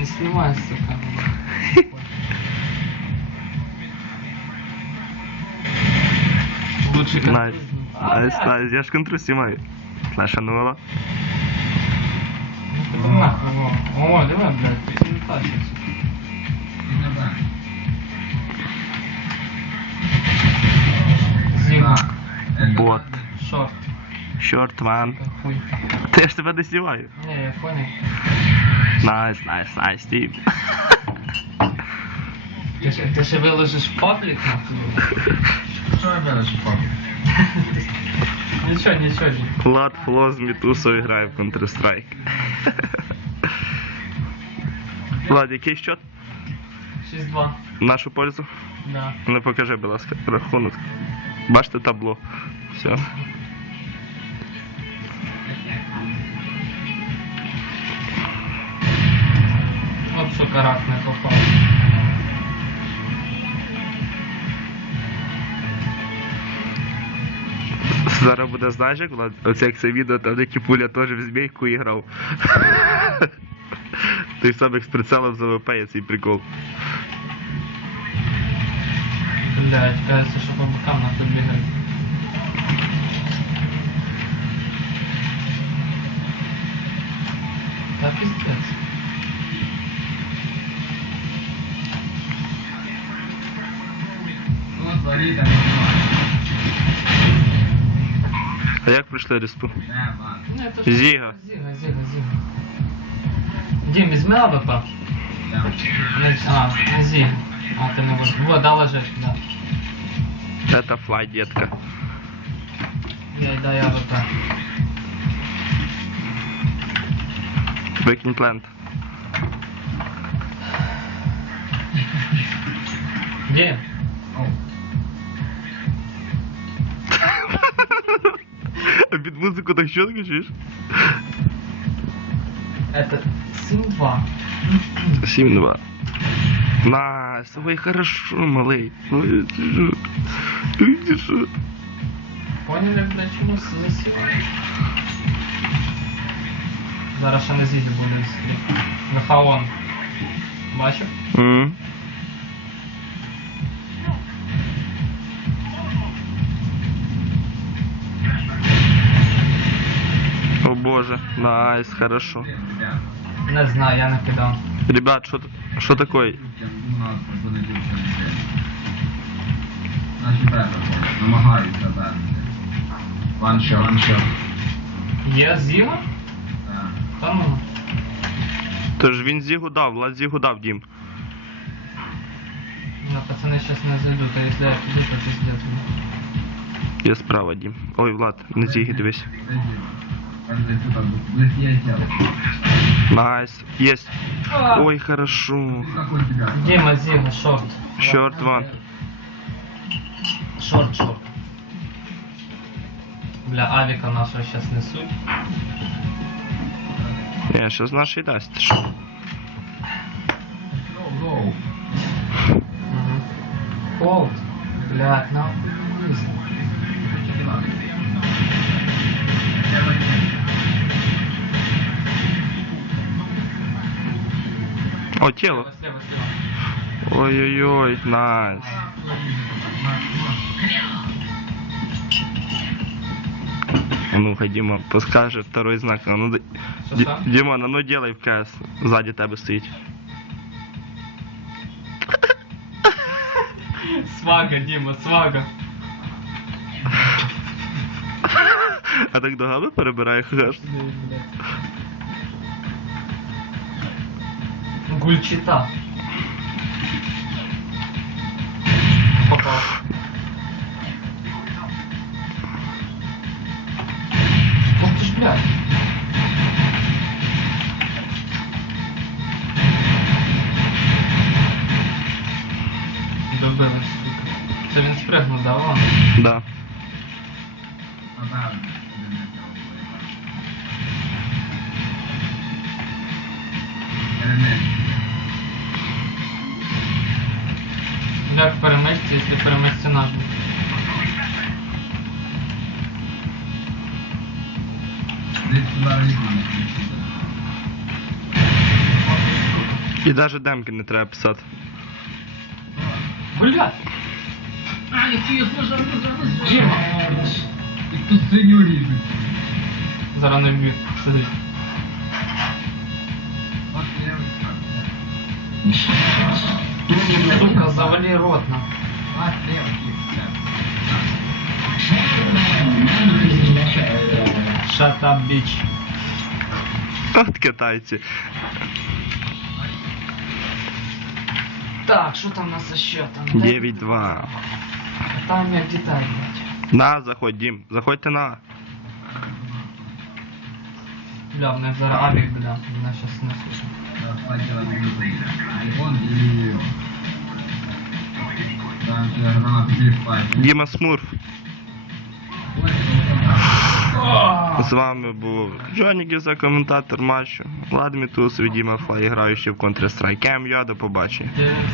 Не снимай, сука. Лучше как Найс. Найс, я ж контру знімаю. Флешанула. Нахуй, во. О, давай, блядь, ты. Зима. Бот. Шорт. Чорт, ман. Я ж не знімаю. Не, я понял. Найс, найс, найс, Тім. Ти ще, ти ще виложиш паблік, нахуй? Що я береш Нічого, нічого. Влад Фло з Мітусою грає в Counter-Strike. Влад, який счет? 6-2. В нашу пользу? Да. Ну покажи, будь ласка, рахунок. Бачите табло. Все. Карак не попав. Зараз буде знаєш, як Влад, оце як це відео, там де Кіпуля теж в змійку і грав. Той самий з прицелом з АВП є цей прикол. Блядь, кажется, що по бокам нахуй бігають. Та пиздец. А як пройшли респу? Не, ладно. Ну, это ж- Зіга. Зіга, зіга, зіга. Дім, візьми АВП. Я. Не- А, не зіга. А, ти не можеш. Вот, да, ложиш, да. Это флай, детка. Я дай АВП. Викинь плент. Дім, А під музику так що чуєш? это 7-2. 7-2. Найс, ой, хорошо, малий. Ой, ти що? Ой, ти що? Поняли, блядь, чому засіваєш? Зараз ще на зіді буде Мехаон. Бачив? М. О боже, найс, хорошо. де, ребят? Не знаю, я не кидав. Ребят, що, що такое? У нас позвонити через це. Наші бета намагаються бета. Ваншо, ваншо. Є зіма? Так. Та ну. Тож він зігу дав, Влад зігу дав, Дім. Ну, пацани сейчас не зайдуть, а якщо я піду, то пиздец. Я справа, Дім. Ой, Влад, не зіги дивись. Каждый сюда близкие тело. Найс, єсть. Ой, хорошо. Какой тебя? Діма, зіга, шорт. Шорт ван. Шорт, шорт. Бля, авіка нашого сейчас несуть. Не, щас наш і дасть. Що? Гоу, гоу. Угу. Холд. Блядь, на. О, тіло. Слева, слева, слева. Ой-ой-ой, найс. Ну-ка, Дима, подскажет второй знак. А ну, д- Що, Ди- що? Димон, а ну делай в КС. Сзади тебе стоїть. Свага, Діма, свага. А так ногами перебирає хаш. Гульчита. Попав. Ох ты ж, блядь. Добилась, сука. Це він спригнув, да, вон? Да. Как переможці, якщо переможці наші? І навіть демки не треба писати. Блядь! А, якщо я зможу, Джима! Тут синю ріжуть. Зараз не вб'ють, сидить. Сука, завали рот на. А, стрелки. Shut up, bitch. От китайці. Так, що там у нас за счетом? 9-2. Там я деталь, блядь. На, заходь, Дім. Заходьте на. Бля, мене зараз авік, бля, мене щас не слышу. Діма Смурф. З вами був Джонік за коментатор матчу. Влад Мітусов від Діма Флай, граючи в Counter-Strike. Кем я до побачення.